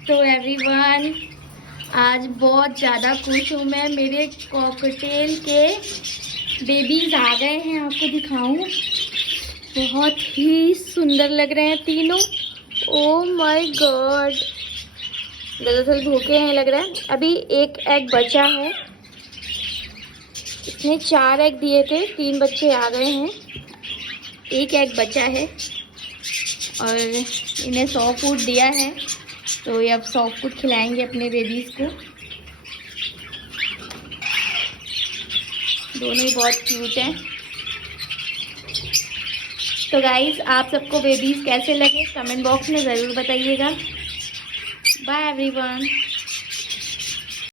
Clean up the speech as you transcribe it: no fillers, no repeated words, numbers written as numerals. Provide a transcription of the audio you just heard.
तो एवरीवन, आज बहुत ज़्यादा खुश हूँ मैं। मेरे कॉकटेल के बेबीज आ गए हैं, आपको दिखाऊं। बहुत ही सुंदर लग रहे हैं तीनों। ओह माय गॉड, दरअसल भूखे हैं लग रहा है। अभी एक एग बचा है, इसने 4 एग दिए थे, 3 बच्चे आ गए हैं, एक एग बचा है और इन्हें सॉफ्ट फूड दिया है, तो ये अब सॉफ्ट फूड खिलाएंगे अपने बेबीज को। दोनों ही बहुत क्यूट हैं। तो गाइज, आप सबको बेबीज कैसे लगे कमेंट बॉक्स में ज़रूर बताइएगा। Bye everyone.